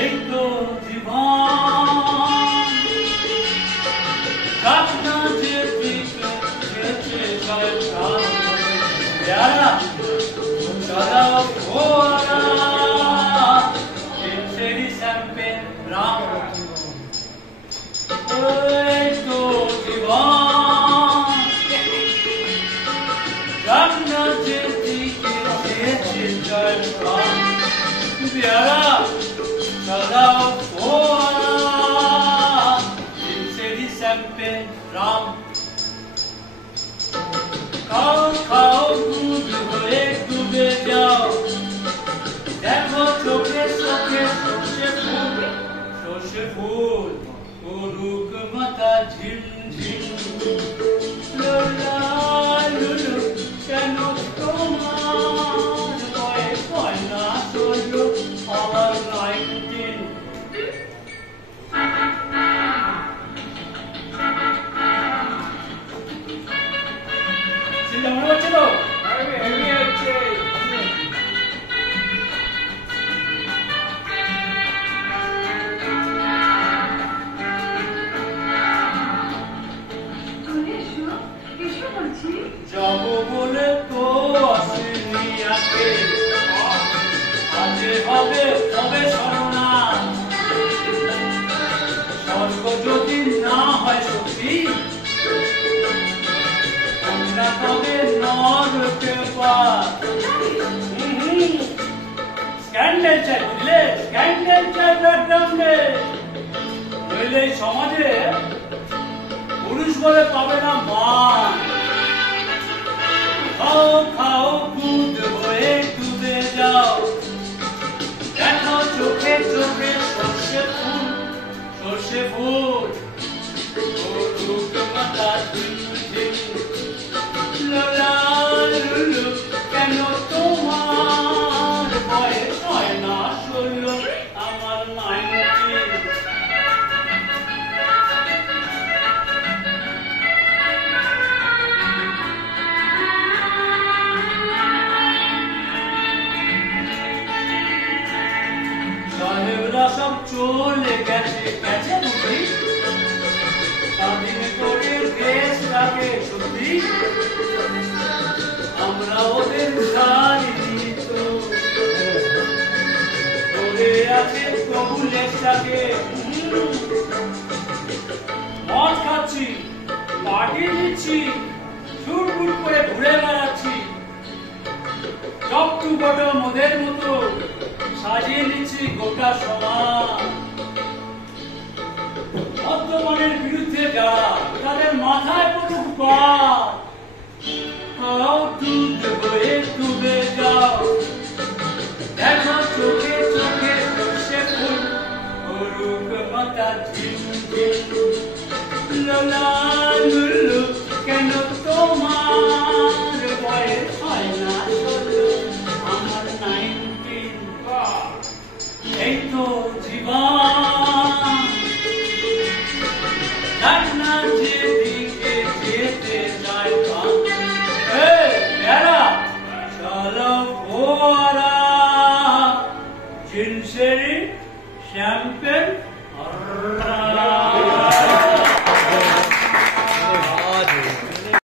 এই তো জীবন কাটনা যে যেতে যায় প্রাণ প্যারা সাদা ফোয়ারা তেরি শ্যাম্পেন রাম এই তো জীবন কাটনা যে যেতে যায় প্রাণ প্যারা সাদা ফোয়ারা তেরি শ্যাম্পেন রাম খাও খাও দুধ হয়ে ডুবে যাও দেখো চোখে চোখে সর্ষে ফুল করুক মাথা ঝিমঝিম লোলা লুলু কেন তোমার ভয়ে কয়না চললো আমার 19 চিন্তা মনে হচ্ছিল যাবো বলে তো আসেনি আগে আজে হবে তবে শরণা স্বর্গ যদি না হয় সত্যি আমরা তবে নরকে স্ক্যান্ডেল চাই বুঝলে স্ক্যান্ডেল চাই ব্যাকগ্রাউন্ডে নইলে সমাজে পুরুষ বলে পাবে না মান খাও খাও দুধ হয়ে ডুবে যাও দেখো চোখে চোখে সর্ষে ফুল মাথা লোলা লুলু কেন তোমার বয়স হয় না 16 আমার 19 সাহেবরা সব চলে গেছে গেছে বুঝি স্বাধীন করে দেশটাকে সত্যি আমরা ওদের ছাড়িনি তো ধরে আছে প্রভু লেশটাকে মদ খাচ্ছি পার্টি দিচ্ছি ছুটফুট করে ঘুরে বেড়াচ্ছি টপটু বটো মদের মতো সাজিয়ে নিচ্ছি গোটা সমাজ বর্তমানের বিরুদ্ধে যারা তাদের মাথায় পড়ুক বাস